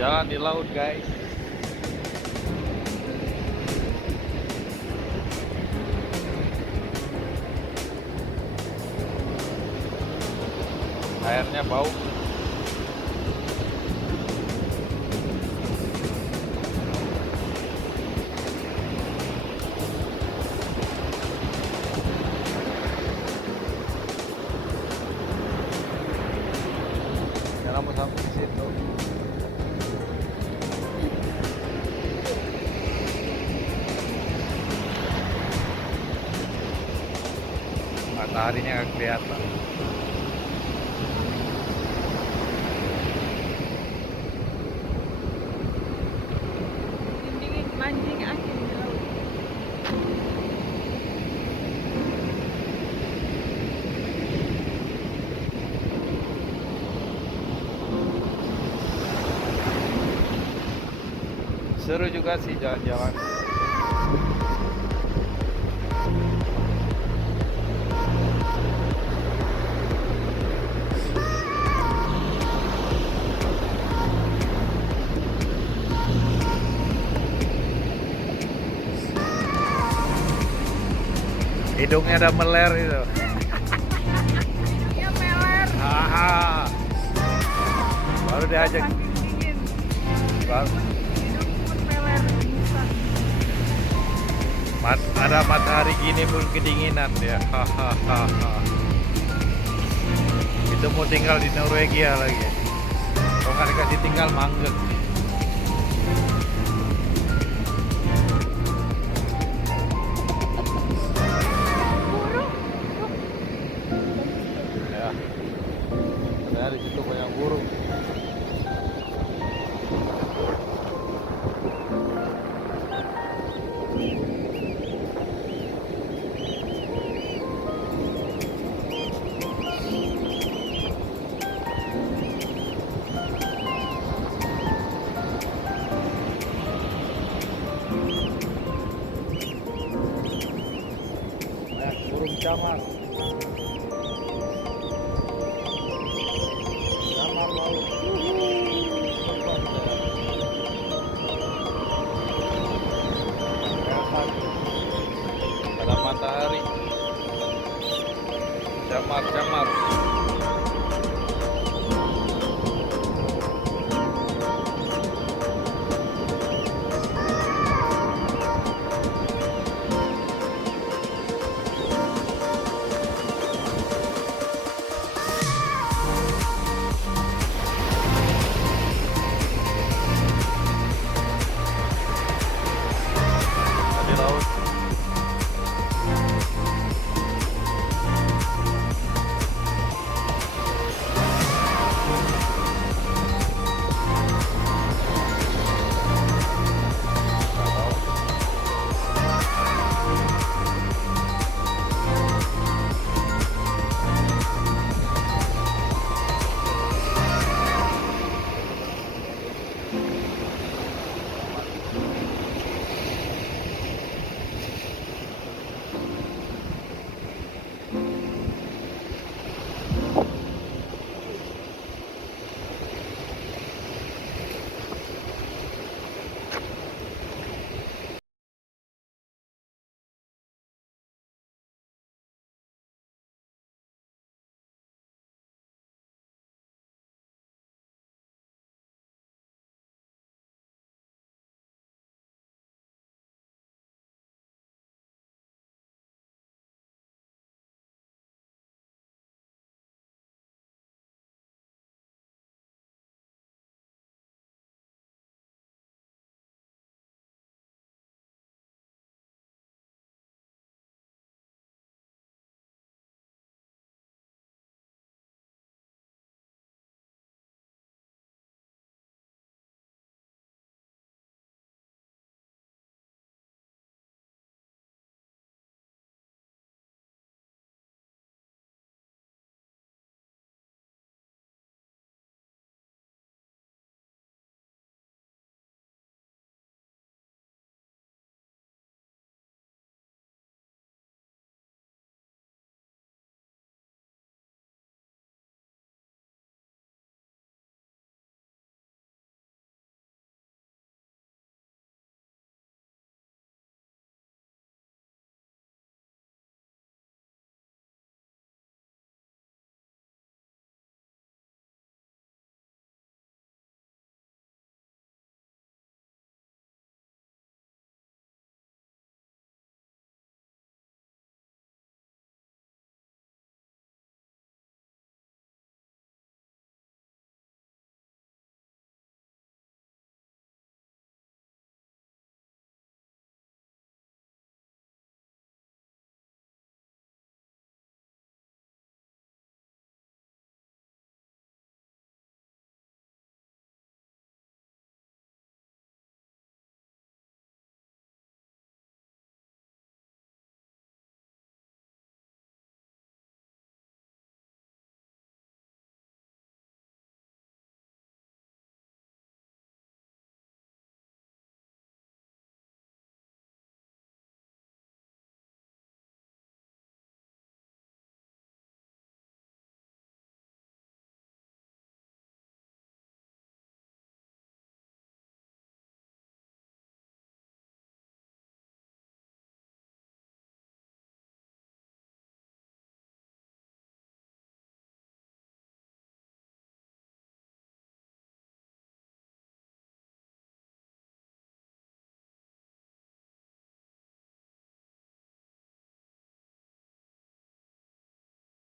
Jalan di laut, guys. Airnya bau. Jangan mau sampai ke situ. Mataharinya nggak kelihatan. Dindingin mancing asin di laut. Seru juga sih jalan-jalan. Hidungnya ada meler itu. Hidungnya meler. Haha. Baru diajak. Saking dingin. Baru. Hidung pun meler. Musa. Ada matahari gini pun kedinginan ya. Hahaha. Itu mau tinggal di Norwegia lagi. Kalau nggak dikasih tinggal manggek. Burung. Ya. Ternyata di situ banyak burung. Banyak burung camar. Camar laut. Ada matahari. Camar-camar.